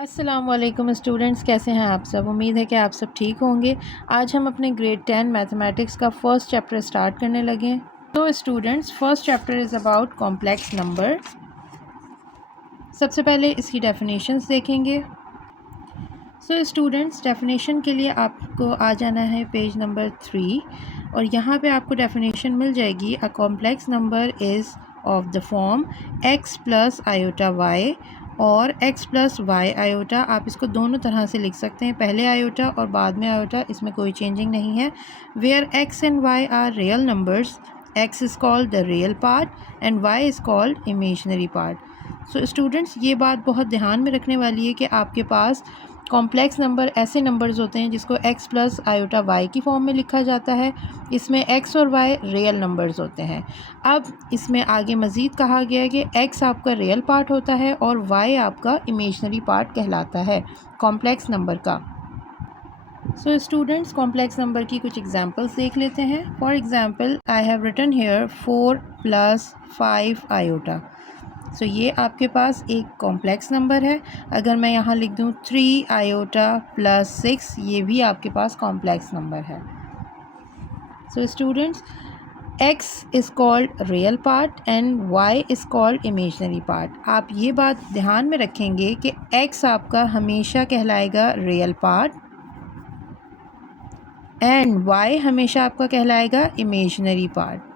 अस्सलामुअलैकुम स्टूडेंट्स, कैसे हैं आप सब। उम्मीद है कि आप सब ठीक होंगे। आज हम अपने ग्रेड 10 मैथमेटिक्स का फर्स्ट चैप्टर स्टार्ट करने लगे हैं। तो students, first chapter is about complex number. सबसे पहले इसकी डेफिनेशंस देखेंगे। सो स्टूडेंट्स, डेफिनेशन के लिए आपको आ जाना है पेज नंबर 3 और यहाँ पे आपको डेफिनेशन मिल जाएगी। A complex number is of the form x plus iota y और x प्लस वाई आयोटा। आप इसको दोनों तरह से लिख सकते हैं, पहले आयोटा और बाद में आयोटा, इसमें कोई चेंजिंग नहीं है। Where x and y are real numbers, x is called the real part and y is called imaginary part. So students, ये बात बहुत ध्यान में रखने वाली है कि आपके पास कॉम्प्लेक्स नंबर ऐसे नंबर्स होते हैं जिसको x प्लस आयोटा y की फॉर्म में लिखा जाता है। इसमें x और y रियल नंबर्स होते हैं। अब इसमें आगे मज़ीद कहा गया है कि x आपका रियल पार्ट होता है और y आपका इमेजनरी पार्ट कहलाता है कॉम्प्लेक्स नंबर का। सो स्टूडेंट्स, कॉम्प्लेक्स नंबर की कुछ एग्जांपल्स देख लेते हैं। For example, I have written here 4 plus 5 iota. So ये आपके पास एक कॉम्प्लेक्स नंबर है। अगर मैं यहाँ लिख दूँ 3 आयोटा प्लस 6, ये भी आपके पास कॉम्प्लेक्स नंबर है। So students, x is called real part and y is called imaginary part. आप ये बात ध्यान में रखेंगे कि x आपका हमेशा कहलाएगा रियल पार्ट एंड y हमेशा आपका कहलाएगा इमेजनरी पार्ट।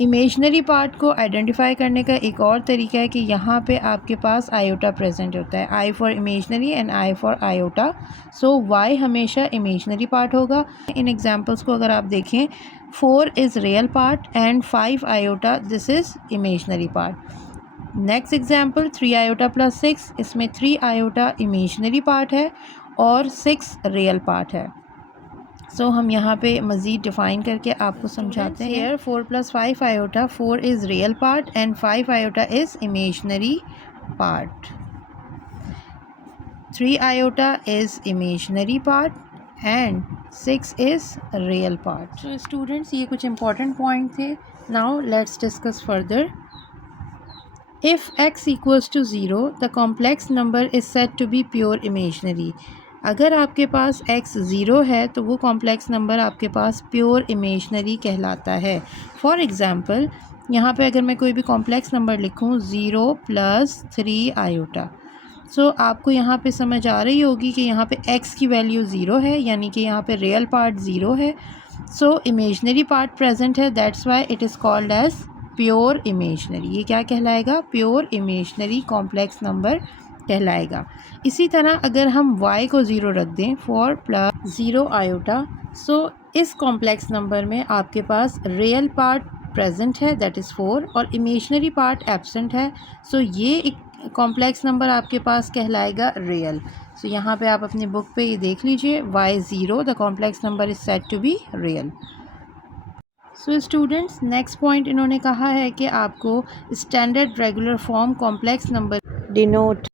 इमेजनरी पार्ट को आइडेंटिफाई करने का एक और तरीका है कि यहाँ पे आपके पास आयोटा प्रेजेंट होता है, I for imaginary and I for iota. So y हमेशा इमेजनरी पार्ट होगा। इन एग्जांपल्स को अगर आप देखें, 4 is real part and 5 iota, this is imaginary part. Next example 3 iota plus 6, इसमें 3 आयोटा इमेजनरी पार्ट है और 6 रियल पार्ट है। सो हम यहाँ पे मज़ीद डिफ़ाइन करके आपको समझाते हैं। Here 4 plus 5 iota, 4 is real part and 5 iota is imaginary part. 3 iota is imaginary part and 6 is real part. So students, ये कुछ इंपॉर्टेंट पॉइंट थे। Now let's discuss further. If x equals to 0, the complex number is said to be pure imaginary. अगर आपके पास x 0 है तो वो complex number आपके पास pure imaginary कहलाता है। फॉर एग्ज़ाम्पल, यहाँ पे अगर मैं कोई भी कॉम्प्लेक्स नंबर लिखूँ 0 प्लस 3 आयोटा, सो आपको यहाँ पे समझ आ रही होगी कि यहाँ पे x की वैल्यू 0 है, यानी कि यहाँ पे रियल पार्ट 0 है। सो इमेजनरी पार्ट प्रेजेंट है, that's why it is called as pure imaginary. ये क्या कहलाएगा? प्योर इमेजनरी कॉम्प्लेक्स नंबर कहलाएगा। इसी तरह अगर हम y को 0 रख दें, 4 प्लस 0 आयोटा, सो इस कॉम्प्लेक्स नंबर में आपके पास रियल पार्ट प्रेजेंट है, दैट इज़ 4, और इमेजनरी पार्ट एब्सेंट है। सो ये एक कॉम्प्लेक्स नंबर आपके पास कहलाएगा रियल। सो यहाँ पे आप अपनी बुक पे ये देख लीजिए, y 0, the complex number is said to be real. So students, next point इन्होंने कहा है कि आपको standard regular form complex number denote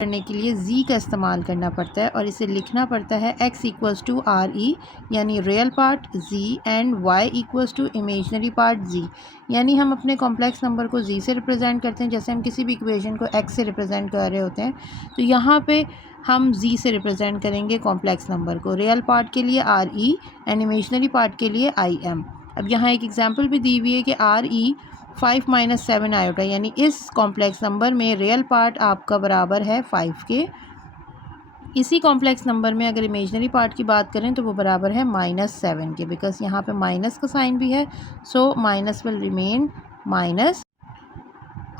करने के लिए z का इस्तेमाल करना पड़ता है और इसे लिखना पड़ता है x equals to R E, यानी real part z, and y equals to imaginary part z। यानी हम अपने कॉम्प्लेक्स नंबर को z से रिप्रेजेंट करते हैं, जैसे हम किसी भी इक्वेशन को x से रिप्रेजेंट कर रहे होते हैं, तो यहाँ पे हम z से रिप्रेजेंट करेंगे कॉम्प्लेक्स नंबर को। रियल पार्ट के लिए R E and imaginary part के लिए आई एम। अब यहाँ एक एग्जांपल भी दी हुई है कि आर ई 5 माइनस 7 आयोटा, यानी इस कॉम्प्लेक्स नंबर में रियल पार्ट आपका बराबर है 5 के। इसी कॉम्प्लेक्स नंबर में अगर इमेजनरी पार्ट की बात करें तो वो बराबर है -7 के, बिकॉज यहाँ पे माइनस का साइन भी है, so minus will remain minus.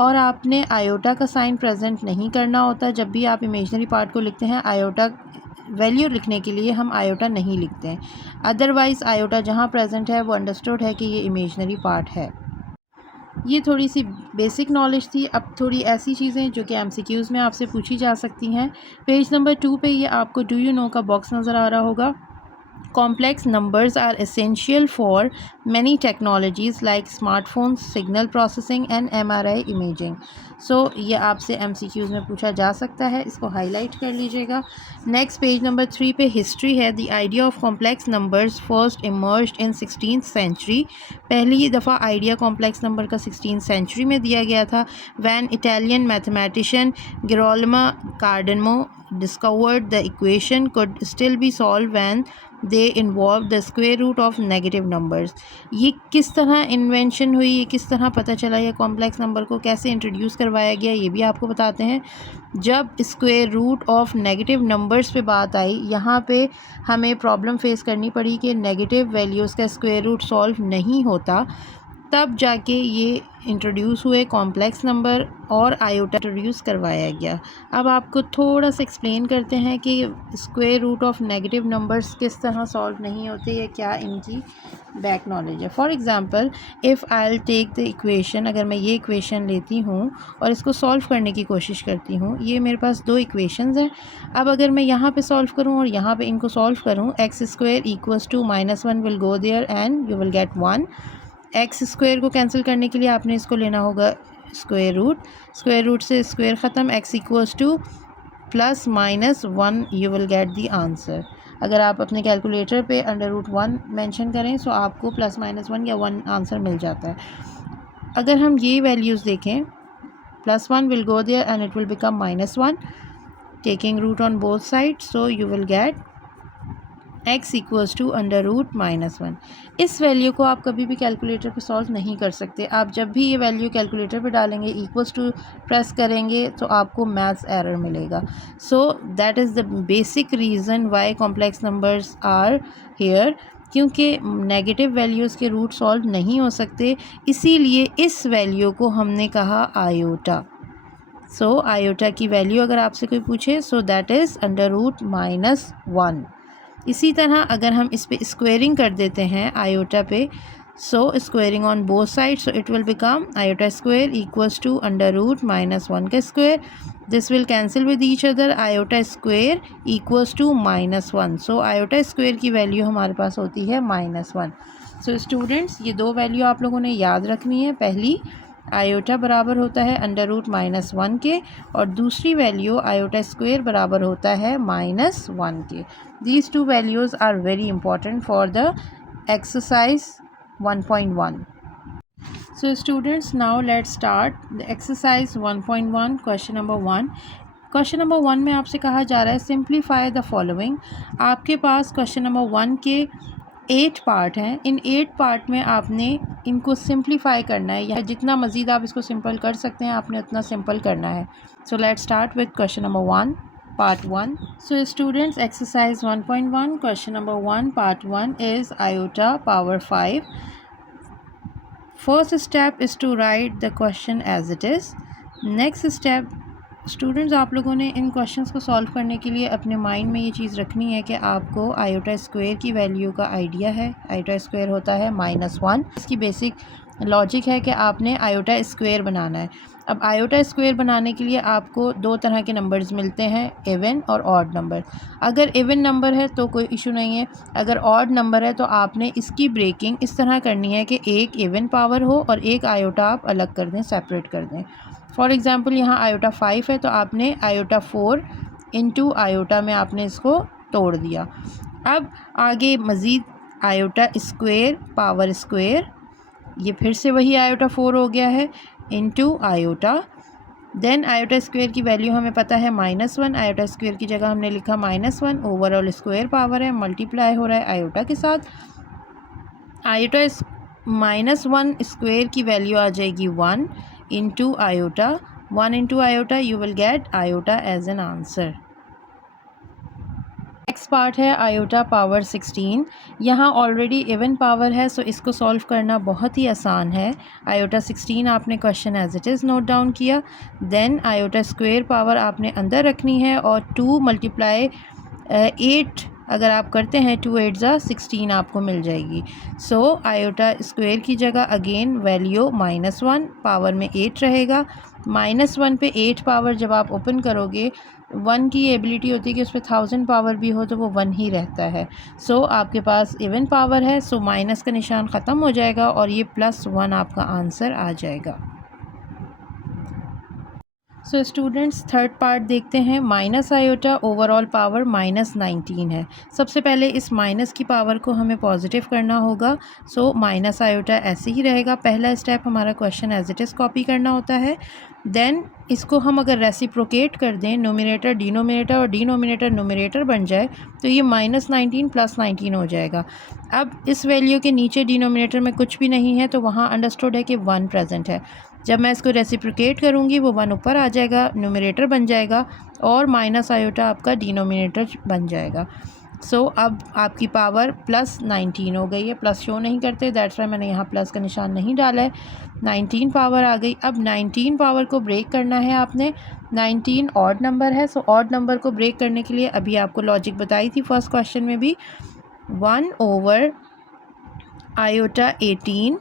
और आपने आयोटा का साइन प्रेजेंट नहीं करना होता जब भी आप इमेजनरी पार्ट को लिखते हैं। आयोटा वैल्यू लिखने के लिए हम आयोटा नहीं लिखते हैं, अदरवाइज़ आयोटा जहाँ प्रेजेंट है वो अंडरस्टूड है कि ये इमेजनरी पार्ट है। ये थोड़ी सी बेसिक नॉलेज थी। अब थोड़ी ऐसी चीज़ें जो कि MCQs में आपसे पूछी जा सकती हैं। पेज नंबर 2 पे ये आपको डू यू नो का बॉक्स नज़र आ रहा होगा। Complex numbers are essential for many technologies like smartphones, signal processing and MRI imaging. So ये आपसे MCQs में पूछा जा सकता है, इसको हाईलाइट कर लीजिएगा. नेक्स्ट पेज नंबर 3 पे हिस्ट्री है. The idea of complex numbers first emerged in 16th century. पहली दफ़ा आइडिया कॉम्प्लेक्स नंबर का 16th सेंचुरी में दिया गया था. When Italian mathematician Girolamo Cardano discovered the equation could still be solved when they involved the square root of negative numbers. ये किस तरह इन्वेंशन हुई, ये किस तरह पता चला, ये कॉम्प्लेक्स नंबर को कैसे इंट्रोड्यूस करवाया गया, ये भी आपको बताते हैं. जब square root of negative numbers पे बात आई, यहाँ पे हमें प्रॉब्लम फेस करनी पड़ी कि नेगेटिव वैल्यूज़ का स्क्वायर रूट सॉल्व नहीं होता, तब जाके ये इंट्रोड्यूस हुए कॉम्प्लेक्स नंबर और आयोटा इंट्रोड्यूस करवाया गया. अब आपको थोड़ा सा एक्सप्लेन करते हैं कि square root of negative numbers किस तरह सॉल्व नहीं होते, या क्या इनकी बैक नॉलेज है. For example, if I take the equation, अगर मैं ये इक्वेशन लेती हूँ और इसको सॉल्व करने की कोशिश करती हूँ, ये मेरे पास दो इक्वेशंस हैं. अब अगर मैं यहाँ पे सॉल्व करूँ और यहाँ पे इनको सॉल्व करूँ, x square equals to -1 will go there and you will get 1. X square को कैंसिल करने के लिए आपने इसको लेना होगा स्क्वायर रूट से स्क्वायर ख़त्म, x equals to +-1 you will get the answer. अगर आप अपने कैलकुलेटर पे √1 मेंशन करें तो आपको +-1 या 1 आंसर मिल जाता है. अगर हम ये वैल्यूज़ देखें, +1 will go there and it will become -1, taking root on both side, so you will get x equals to √-1. इस वैल्यू को आप कभी भी कैलकुलेटर पे सॉल्व नहीं कर सकते. आप जब भी ये वैल्यू कैलकुलेटर पे डालेंगे, इक्वल्स टू प्रेस करेंगे, तो आपको मैथ्स एरर मिलेगा. So that is the basic reason why complex numbers are here, क्योंकि नेगेटिव वैल्यूज़ के रूट सॉल्व नहीं हो सकते, इसीलिए इस वैल्यू को हमने कहा आयोटा. सो आयोटा की वैल्यू अगर आपसे कोई पूछे, सो दैट इज़ √-1. इसी तरह अगर हम इस पे स्क्वेयरिंग कर देते हैं आयोटा पे, so squaring on both side, so it will become iota square equals to √-1 का square. This will cancel with each other, iota square equals to -1. So iota square की वैल्यू हमारे पास होती है -1. सो स्टूडेंट्स, ये दो वैल्यू आप लोगों ने याद रखनी है. पहली, आयोटा बराबर होता है √-1 के, और दूसरी वैल्यू आयोटा स्क्वेयर बराबर होता है -1 के. These two values are very important for the exercise 1.1. So students, now let's start the exercise 1.1. question number 1. Question number 1 में आपसे कहा जा रहा है सिंप्लीफाई द फॉलोइंग. आपके पास क्वेश्चन नंबर 1 के 8 पार्ट हैं. इन 8 पार्ट में आपने इनको सिंप्लीफाई करना है, या जितना मज़ीद आप इसको सिंपल कर सकते हैं आपने उतना सिंपल करना है. So let's start with question number 1, part 1. So students, exercise 1.1, question number 1, part 1 is iota power 5. First step is to write the question as it is. Next step, students, आप लोगों ने इन क्वेश्चंस को solve करने के लिए अपने mind में ये चीज़ रखनी है कि आपको आयोटा स्क्वायर की वैल्यू का आइडिया है. आयोटा स्क्वायर होता है -1. इसकी बेसिक लॉजिक है कि आपने आयोटा स्क्वायर बनाना है. अब आयोटा स्क्वायर बनाने के लिए आपको दो तरह के नंबर्स मिलते हैं, इवन और ऑड नंबर. अगर इवन नंबर है तो कोई इशू नहीं है. अगर ऑड नंबर है तो आपने इसकी ब्रेकिंग इस तरह करनी है कि एक इवन पावर हो और एक आयोटा आप अलग कर दें, सेपरेट कर दें. फॉर एग्ज़ाम्पल, यहाँ आयोटा 5 है तो आपने आयोटा 4 इंटू आयोटा में आपने इसको तोड़ दिया. अब आगे मज़ीद आयोटा स्क्वायर पावर स्क्वायर, ये फिर से वही आयोटा 4 हो गया है, into iota. Then iota square की वैल्यू हमें पता है -1. आयोटा स्क्वायर की जगह हमने लिखा -1. ओवरऑल स्क्वायर पावर है, मल्टीप्लाई हो रहा है आयोटा के साथ. आयोटा -1 स्क्वायर की वैल्यू आ जाएगी 1 into iota. 1 into iota, you will get iota as an answer. Next part है आयोटा पावर 16. यहाँ ऑलरेडी इवन पावर है, सो इसको सॉल्व करना बहुत ही आसान है. आयोटा 16 आपने question as it is note down किया. देन आयोटा स्क्वायर पावर आपने अंदर रखनी है, और 2 मल्टीप्लाई 8 अगर आप करते हैं, 2 8 ज़ा 16 आपको मिल जाएगी. सो आयोटा स्क्वायर की जगह अगेन वैल्यू -1, पावर में 8 रहेगा. -1 पे 8 पावर जब आप ओपन करोगे वन की एबिलिटी होती है कि उस पर 1000 पावर भी हो तो वो 1 ही रहता है। सो आपके पास इवन पावर है, सो माइनस का निशान ख़त्म हो जाएगा और ये +1 आपका आंसर आ जाएगा। सो स्टूडेंट्स थर्ड पार्ट देखते हैं। माइनस आयोटा ओवरऑल पावर -19 है। सबसे पहले इस माइनस की पावर को हमें पॉजिटिव करना होगा। सो माइनस आयोटा ऐसे ही रहेगा। पहला स्टेप हमारा question as it is copy करना होता है। देन इसको हम अगर रेसिप्रोकेट कर दें, नोमिनेटर डिनोमिनेटर और डिनोमिनेटर न्यूमरेटर बन जाए तो ये -19 + 19 हो जाएगा। अब इस वैल्यू के नीचे डिनोमिनेटर में कुछ भी नहीं है तो वहाँ अंडरस्टूड है कि 1 प्रेजेंट है। जब मैं इसको रेसिप्रोकेट करूँगी वो 1 ऊपर आ जाएगा, न्यूमरेटर बन जाएगा और माइनस आयोटा आपका डिनोमिनेटर बन जाएगा। सो अब आपकी पावर +19 हो गई है। प्लस शो नहीं करते, दैट्स वाई मैंने यहाँ प्लस का निशान नहीं डाला है। 19 पावर आ गई। अब 19 पावर को ब्रेक करना है आपने। 19 ऑड नंबर है, सो ऑड नंबर को ब्रेक करने के लिए अभी आपको लॉजिक बताई थी फर्स्ट क्वेश्चन में भी, 1 ओवर आयोटा 18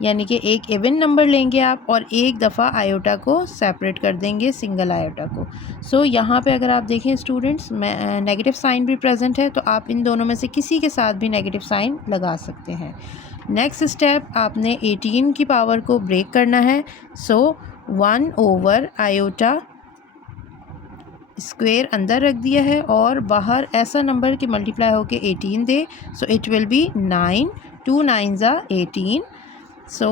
यानी कि एक इवन नंबर लेंगे आप और एक दफ़ा आयोटा को सेपरेट कर देंगे, सिंगल आयोटा को। सो यहाँ पे अगर आप देखें स्टूडेंट्स, नेगेटिव साइन भी प्रेजेंट है तो आप इन दोनों में से किसी के साथ भी नेगेटिव साइन लगा सकते हैं। नेक्स्ट स्टेप, आपने 18 की पावर को ब्रेक करना है। सो 1 ओवर आयोटा स्क्वेयर अंदर रख दिया है और बाहर ऐसा नंबर कि मल्टीप्लाई होके 18 दे। So it will be 9, 2 9 18। So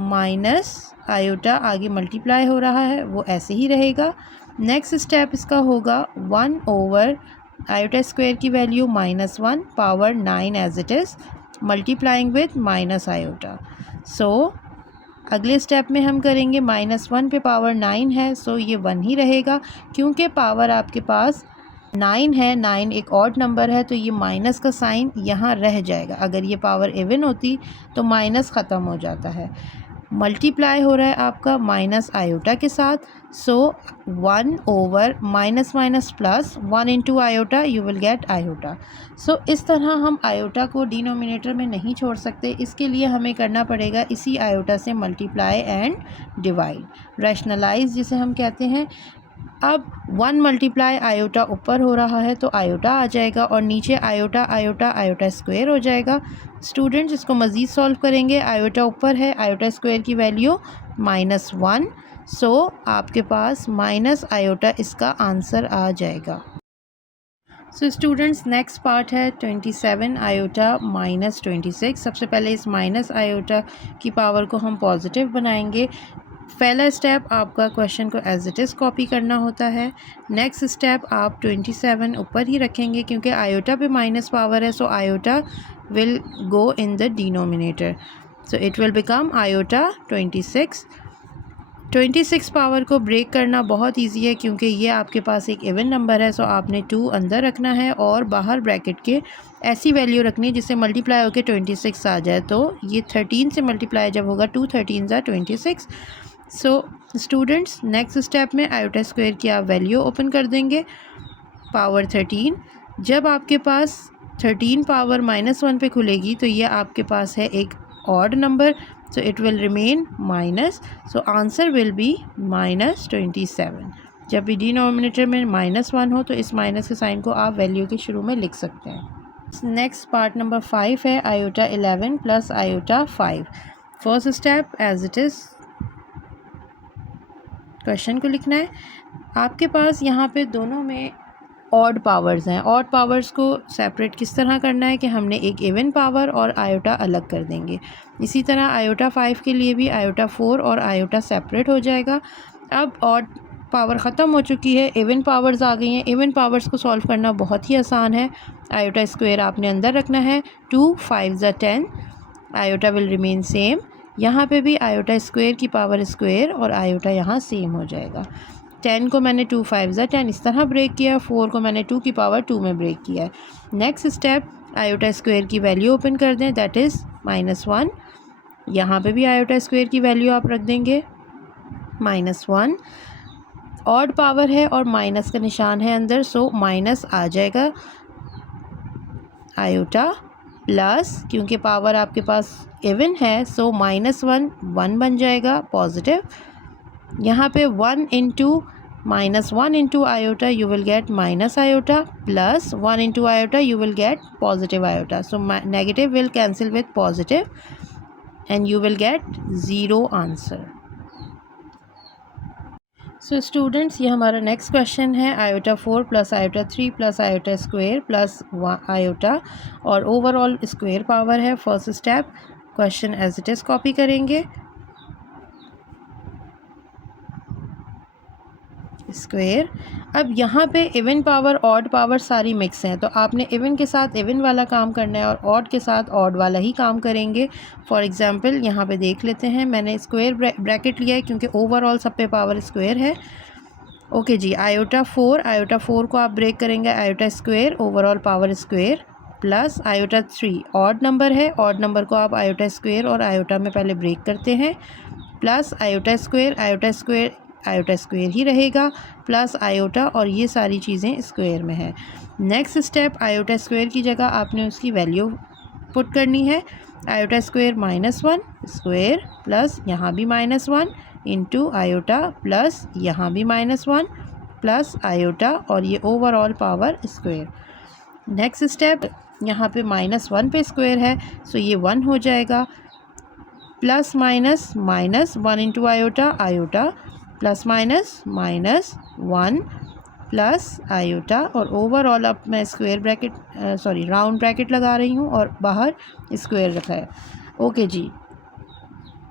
minus iota आगे मल्टीप्लाई हो रहा है वो ऐसे ही रहेगा। नेक्स्ट स्टेप इसका होगा 1 ओवर आयोटा स्क्वायर की value -1 power 9 as it is multiplying with minus iota. So अगले स्टेप में हम करेंगे -1 पे पावर 9 है, सो ये 1 ही रहेगा क्योंकि पावर आपके पास 9 है। 9 एक ऑड नंबर है तो ये माइनस का साइन यहाँ रह जाएगा। अगर ये पावर इवन होती तो माइनस ख़त्म हो जाता है। मल्टीप्लाई हो रहा है आपका माइनस आयोटा के साथ। So 1 over minus minus plus 1 into iota, you will get iota. So इस तरह हम आयोटा को डिनोमिनेटर में नहीं छोड़ सकते, इसके लिए हमें करना पड़ेगा इसी आयोटा से मल्टीप्लाई एंड डिवाइड, रैशनलाइज जिसे हम कहते हैं। अब 1 मल्टीप्लाई आयोटा ऊपर हो रहा है तो आयोटा आ जाएगा और नीचे आयोटा आयोटा आयोटा स्क्वायर हो जाएगा। स्टूडेंट्स इसको मज़ीद सॉल्व करेंगे। आयोटा ऊपर है, आयोटा स्क्वायर की वैल्यू -1, सो आपके पास माइनस आयोटा इसका आंसर आ जाएगा। सो स्टूडेंट्स नेक्स्ट पार्ट है 27 आयोटा -26। सबसे पहले इस माइनस आयोटा की पावर को हम पॉजिटिव बनाएंगे। पहला स्टेप आपका क्वेश्चन को एज इट इज़ कॉपी करना होता है। नेक्स्ट स्टेप आप 27 ऊपर ही रखेंगे क्योंकि आयोटा पे माइनस पावर है, so iota will go in the denominator, so it will become iota 26। 26 power को ब्रेक करना बहुत इजी है क्योंकि ये आपके पास एक इवन नंबर है, सो आपने 2 अंदर रखना है और बाहर ब्रैकेट के ऐसी वैल्यू रखनी है जिससे मल्टीप्लाई होकर 26 आ जाए। तो ये 13 से मल्टीप्लाई जब होगा 2 13 26। सो स्टूडेंट्स नेक्स्ट स्टेप में आयोटा स्क्वायर की आप वैल्यू ओपन कर देंगे, पावर 13। जब आपके पास 13 पावर -1 पे खुलेगी तो ये आपके पास है एक odd number, so it will remain minus, so answer will be -27। जब भी डिनोमिनेटर में -1 हो तो इस माइनस के साइन को आप वैल्यू के शुरू में लिख सकते हैं। नेक्स्ट पार्ट नंबर 5 है iota 11 plus iota 5। First step as it is question को लिखना है। आपके पास यहाँ पे दोनों में ऑड पावर्स हैं। ऑड पावर्स को सेपरेट किस तरह करना है कि हमने एक इवन पावर और आयोटा अलग कर देंगे। इसी तरह आयोटा 5 के लिए भी आयोटा 4 और आयोटा सेपरेट हो जाएगा। अब ऑड पावर ख़त्म हो चुकी है, इवन पावर्स आ गई हैं। इवन पावर्स को सॉल्व करना बहुत ही आसान है। आयोटा स्क्वायर आपने अंदर रखना है, 2 5 10, आयोटा विल रिमेन सेम। यहाँ पे भी आयोटा स्क्वायर की पावर स्क्वायर और आयोटा यहाँ सेम हो जाएगा। 10 को मैंने 2 5 10 इस तरह ब्रेक किया, 4 को मैंने 2 की पावर 2 में ब्रेक किया है। नेक्स्ट स्टेप आयोटा स्क्वायर की वैल्यू ओपन कर दें, दैट इज़ -1। यहाँ पे भी आयोटा स्क्वायर की वैल्यू आप रख देंगे -1। ऑड पावर है और माइनस का निशान है अंदर, सो माइनस आ जाएगा आयोटा प्लस, क्योंकि पावर आपके पास इवन है सो -1 1 बन जाएगा पॉजिटिव। यहाँ पे 1 into minus 1 into iota you will get minus iota, plus 1 into iota you will get positive iota. So negative will cancel with positive and you will get 0 answer. So students ये हमारा next question है iota 4 plus iota 3 plus iota square plus iota और overall square power है. First step question as it is copy करेंगे. Square. अब यहाँ पे even power odd power सारी मिक्स हैं, तो आपने इवन के साथ इवन वाला काम करना है और ऑड के साथ ऑड वाला ही काम करेंगे. फॉर एग्जांपल यहाँ पे देख लेते हैं, मैंने स्क्वायर ब्रैकेट लिया है क्योंकि ओवरऑल सब पे पावर स्क्वायर है. ओके जी. आयोटा 4 को आप ब्रेक करेंगे iota square, overall power square, plus iota 3 odd number है, ऑड नंबर को आप आयोटा स्क्वायर और आयोटा में पहले ब्रेक करते हैं, प्लस आयोटा स्क्वायर ही रहेगा, प्लस आयोटा और ये सारी चीज़ें स्क्वायर में है. नेक्स्ट स्टेप आयोटा स्क्वायर की जगह आपने उसकी वैल्यू पुट करनी है. आयोटा स्क्वायर -1 स्क्वायर प्लस यहाँ भी -1 इंटू आयोटा प्लस यहाँ भी -1 प्लस आयोटा और ये overall power square. Next step यहाँ पे -1 पे स्क्वायर है सो ये 1 हो जाएगा, plus minus -1 into iota plus -1 plus iota और ओवरऑल अब मैं स्क्वायर ब्रैकेट राउंड ब्रैकेट लगा रही हूँ और बाहर स्क्वायर रखा है. ओके जी.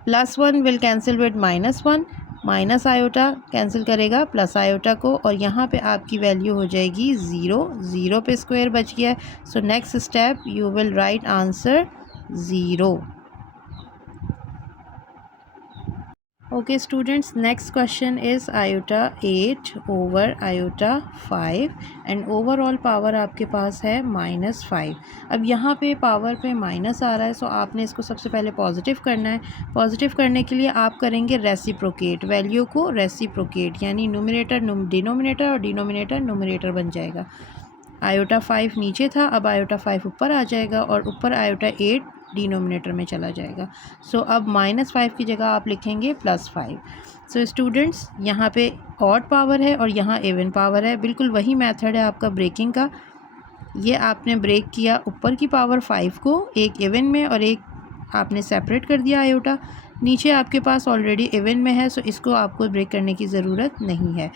+1 will cancel with -1, minus iota cancel करेगा प्लस आयोटा को और यहाँ पे आपकी वैल्यू हो जाएगी 0 पे स्क्वायर बच गया है. So next step you will write answer 0. Okay students, next question is iota 8 over iota 5 and overall power आपके पास है -5. अब यहाँ पे पावर पे माइनस आ रहा है, सो आपने इसको सबसे पहले पॉजिटिव करना है. पॉजिटिव करने के लिए आप करेंगे रेसिप्रोकेट, वैल्यू को रेसिप्रोकेट, यानी न्यूमरेटर डिनोमिनेटर और डिनोमिनेटर न्यूमरेटर बन जाएगा. आयोटा 5 नीचे था, अब आयोटा 5 ऊपर आ जाएगा और ऊपर आयोटा 8 डिनोमिनेटर में चला जाएगा. सो अब -5 की जगह आप लिखेंगे +5. सो स्टूडेंट्स यहाँ पे ऑड पावर है और यहाँ इवन पावर है, बिल्कुल वही मेथड है आपका ब्रेकिंग का. ये आपने ब्रेक किया ऊपर की पावर 5 को एक इवन में और एक आपने सेपरेट कर दिया आयोटा. नीचे आपके पास ऑलरेडी इवन में है, सो इसको आपको ब्रेक करने की ज़रूरत नहीं है.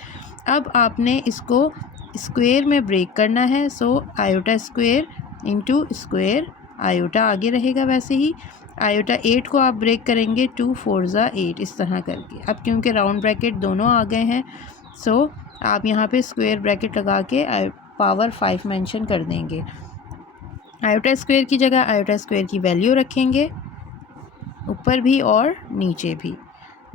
अब आपने इसको स्क्वायर में ब्रेक करना है. So iota square into square, iota आगे रहेगा वैसे ही. आयोटा 8 को आप ब्रेक करेंगे 2 4 8 इस तरह करके. अब क्योंकि राउंड ब्रैकेट दोनों आ गए हैं, सो आप यहाँ पे स्क्वायर ब्रैकेट लगा के पावर 5 मेंशन कर देंगे. आयोटा स्क्वायर की जगह आयोटा स्क्वायर की वैल्यू रखेंगे ऊपर भी और नीचे भी.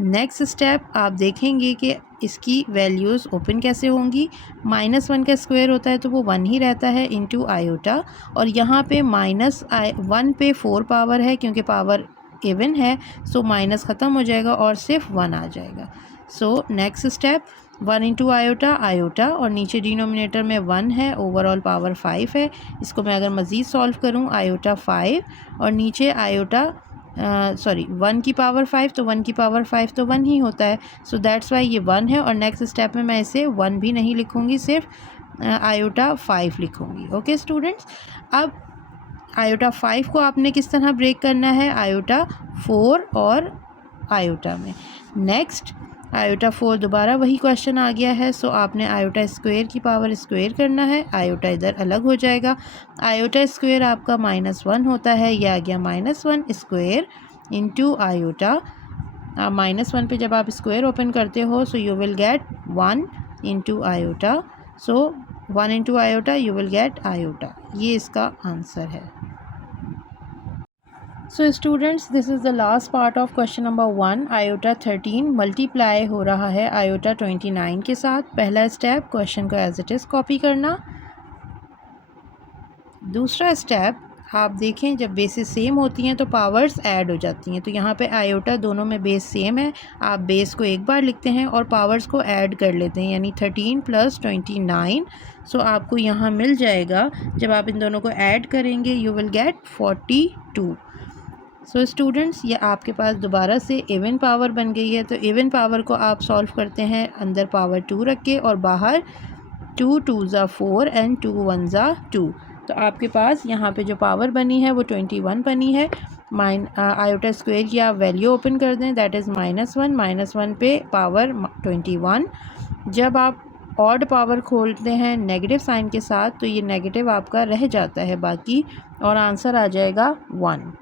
नेक्स्ट स्टेप आप देखेंगे कि इसकी वैल्यूज़ ओपन कैसे होंगी. -1 का स्क्वायर होता है तो वो 1 ही रहता है इंटू आयोटा और यहाँ पे -1 पे 4 पावर है क्योंकि पावर इवन है, सो माइनस ख़त्म हो जाएगा और सिर्फ 1 आ जाएगा. So next step 1 into iota और नीचे डिनोमिनेटर में 1 है, ओवरऑल पावर 5 है. इसको मैं अगर मज़ीद सॉल्व करूँ आयोटा 5 और नीचे आयोटा 1 की पावर 5 तो 1 की पावर 5 तो 1 ही होता है. सो दैट्स वाई ये 1 है और नेक्स्ट स्टेप में मैं इसे 1 भी नहीं लिखूँगी, सिर्फ आयोटा 5 लिखूँगी. Okay students. अब आयोटा 5 को आपने किस तरह ब्रेक करना है, आयोटा 4 और आयोटा में. नेक्स्ट आयोटा 4 दोबारा वही क्वेश्चन आ गया है, सो आपने आयोटा स्क्वायर की पावर स्क्वायर करना है. आयोटा इधर अलग हो जाएगा. आयोटा स्क्वायर आपका -1 होता है, यह आ गया -1 स्क्वायर इंटू आयोटा. -1 पे जब आप स्क्वायर ओपन करते हो सो you will get 1 into iota. So 1 into iota you will get iota. ये इसका आंसर है. So students, this is the last part of question number 1. Iota 13 multiply हो रहा है आयोटा 29 के साथ. पहला स्टेप क्वेश्चन को एज इट इज़ कॉपी करना. दूसरा स्टेप आप देखें, जब बेसेस सेम होती हैं तो पावर्स ऐड हो जाती हैं. तो यहाँ पे आयोटा दोनों में बेस सेम है, आप बेस को एक बार लिखते हैं और पावर्स को ऐड कर लेते हैं, यानी 13 + 29. सो आपको यहाँ मिल जाएगा, जब आप इन दोनों को ऐड करेंगे you will gate 42. So students ये आपके पास दोबारा से इवन पावर बन गई है। तो इवन पावर को आप सॉल्व करते हैं अंदर पावर 2 रख के और बाहर 2 2 ज़ा 4 एंड 2 1 ज़ा 2। तो आपके पास यहाँ पे जो पावर बनी है वो 21 बनी है। आयोटा स्क्वायर की आप वैल्यू ओपन कर दें, दैट इज़ -1 पे पावर 21। जब आप ऑड पावर खोलते हैं नेगेटिव साइन के साथ तो ये नेगेटिव आपका रह जाता है बाकी, और आंसर आ जाएगा 1।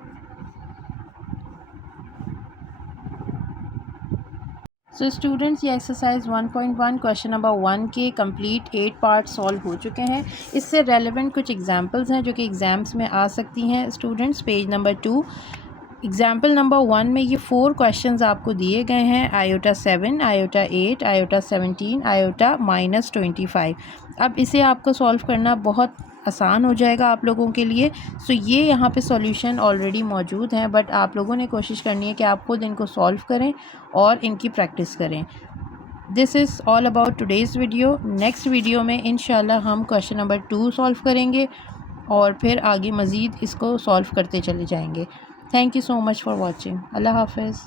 सो स्टूडेंट्स ये एक्सरसाइज 1.1 क्वेश्चन नंबर 1 के कंप्लीट 8 पार्ट सॉल्व हो चुके हैं। इससे रेलेवेंट कुछ एग्जांपल्स हैं जो कि एग्ज़ाम्स में आ सकती हैं। Students page number 2 example number 1 में ये 4 क्वेश्चंस आपको दिए गए हैं, आयोटा 7, आयोटा 8, आयोटा 17, आयोटा -25। अब इसे आपको सॉल्व करना बहुत आसान हो जाएगा आप लोगों के लिए। सो ये यहाँ पे सॉल्यूशन ऑलरेडी मौजूद हैं, बट आप लोगों ने कोशिश करनी है कि आप खुद इनको सॉल्व करें और इनकी प्रैक्टिस करें। This is all about today's video. Next video में इंशाल्लाह हम क्वेश्चन नंबर 2 सॉल्व करेंगे और फिर आगे मज़ीद इसको सॉल्व करते चले जाएंगे। Thank you so much for watching. अल्लाह हाफ़िज़।